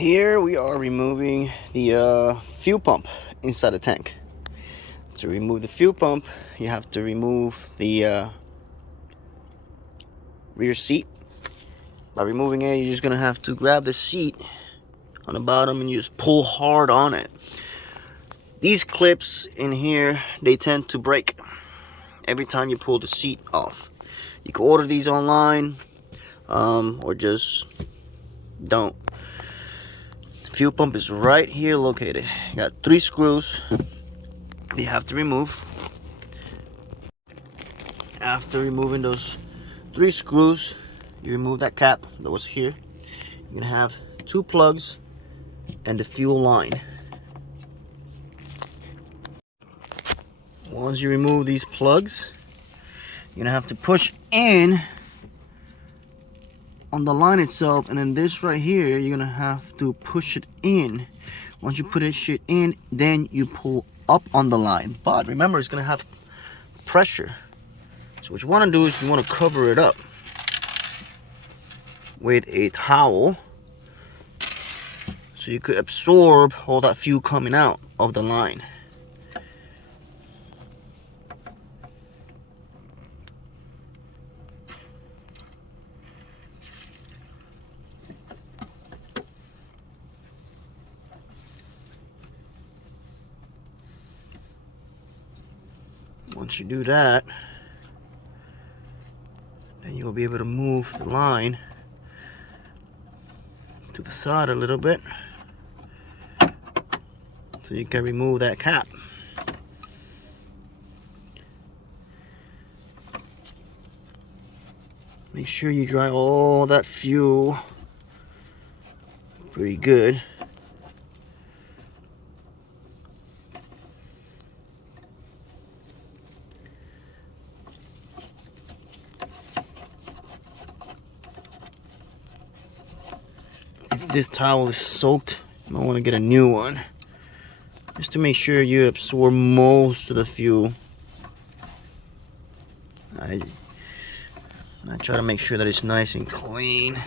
Here we are removing the fuel pump inside the tank. To remove the fuel pump, you have to remove the rear seat. By removing it, you're just gonna have to grab the seat on the bottom and you just pull hard on it. These clips in here, they tend to break every time you pull the seat off. You can order these online or just don't. The fuel pump is right here located. You got 3 screws you have to remove. After removing those 3 screws, you remove that cap that was here. You're gonna have 2 plugs and the fuel line. Once you remove these plugs, you're gonna have to push in on the line itself, and then this right here, you're gonna have to push it in. Once you put it shit in, then you pull up on the line. But remember, it's gonna have pressure. So what you wanna do is you wanna cover it up with a towel so you could absorb all that fuel coming out of the line. Once you do that, then you'll be able to move the line to the side a little bit so you can remove that cap. Make sure you dry all that fuel pretty good. If this towel is soaked, you might want to get a new one just to make sure you absorb most of the fuel. I try to make sure that it's nice and clean.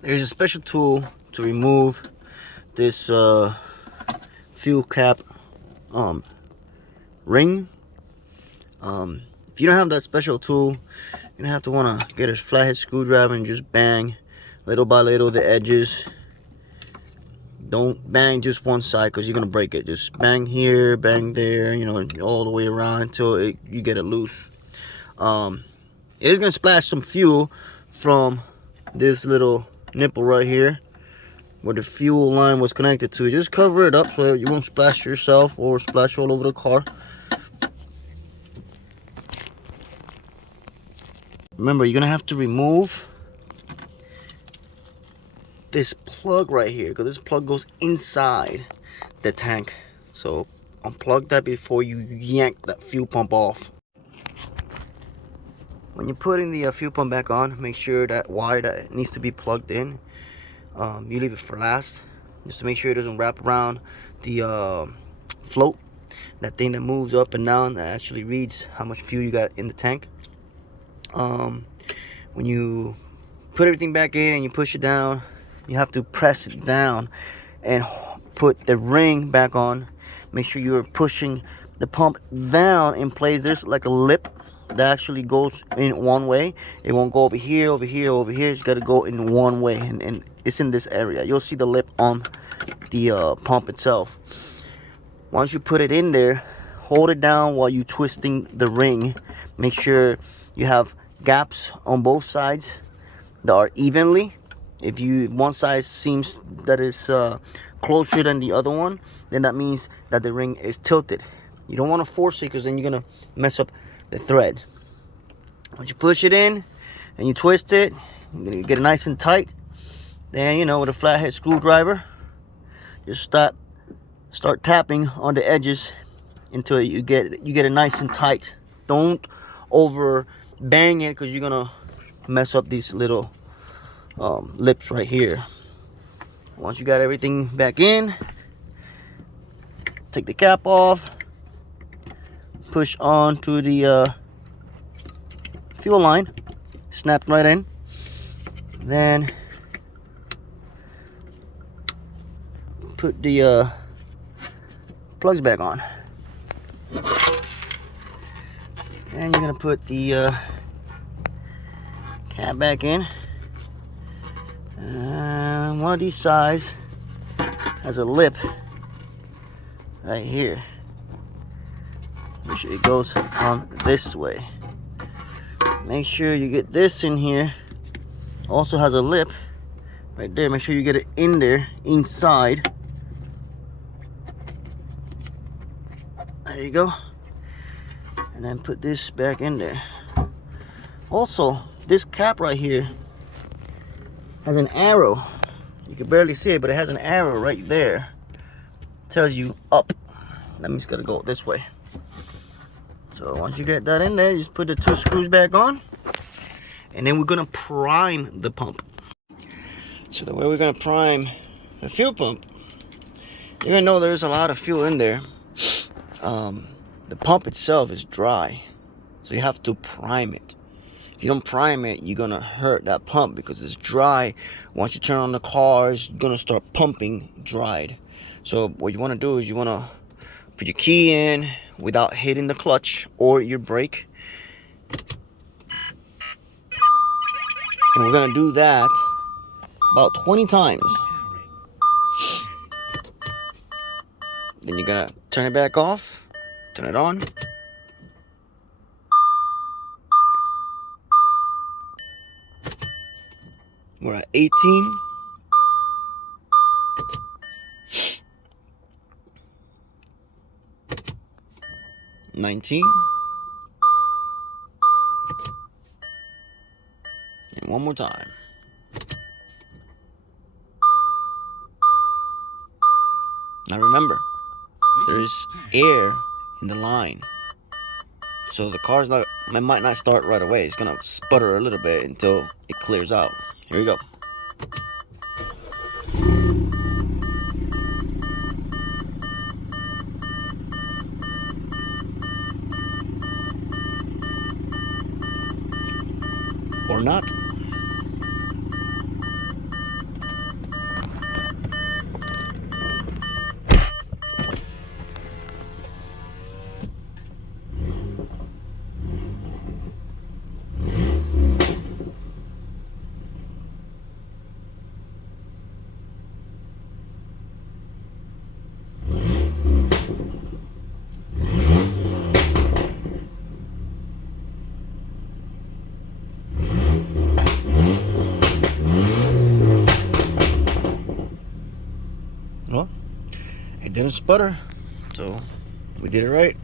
There's a special tool to remove this fuel cap ring. If you don't have that special tool, you're gonna have to wanna get a flathead screwdriver and just bang little by little the edges. Don't bang just one side because you're gonna break it. Just bang here, bang there, you know, all the way around until you get it loose. It is gonna splash some fuel from this little nipple right here where the fuel line was connected to. Just cover it up so that you won't splash yourself or splash all over the car. Remember, you're gonna have to remove this plug right here because this plug goes inside the tank. So unplug that before you yank that fuel pump off. When you're putting the fuel pump back on, make sure that wire that needs to be plugged in, you leave it for last, just to make sure it doesn't wrap around the float, that thing that moves up and down that actually reads how much fuel you got in the tank. When you put everything back in and you push it down, you have to press it down and put the ring back on. Make sure you're pushing the pump down in place. There's like a lip that actually goes in one way. It won't go over here, over here, over here. It's got to go in one way, and it's in this area. You'll see the lip on the pump itself. Once you put it in there, hold it down while you're twisting the ring. Make sure you have gaps on both sides that are evenly. If one side seems that is closer than the other one, then that means that the ring is tilted. You don't want to force it because then you're gonna mess up the thread. Once you push it in and you twist it, you're gonna get it nice and tight. Then, you know, with a flathead screwdriver, just start tapping on the edges until you get it nice and tight. Don't over bang it because you're gonna mess up these little lips right here. Once you got everything back in, take the cap off, push on to the fuel line, snap right in, then put the plugs back on, and you're gonna put the cap back in. And one of these sides has a lip right here. Make sure it goes on this way. Make sure you get this in here. Also has a lip right there. Make sure you get it in there, inside. There you go. And then put this back in there. Also, this cap right here has an arrow. You can barely see it, but it has an arrow right there. Tells you up. That means it's gotta go this way. So once you get that in there, you just put the 2 screws back on, and then we're gonna prime the pump. So the way we're gonna prime the fuel pump, you're gonna know there's a lot of fuel in there. The pump itself is dry, so you have to prime it. If you don't prime it, you're gonna hurt that pump because it's dry. Once you turn on the cars, you're gonna start pumping dried. So what you want to do is you want to put your key in without hitting the clutch or your brake, and we're gonna do that about 20 times. Then you're gonna turn it back off, turn it on. We're at 18. 19. And one more time. Now remember, there's air in the line, so the car's might not start right away. It's gonna sputter a little bit until it clears out. Here we go. Or not. Well, it didn't sputter, so we did it right.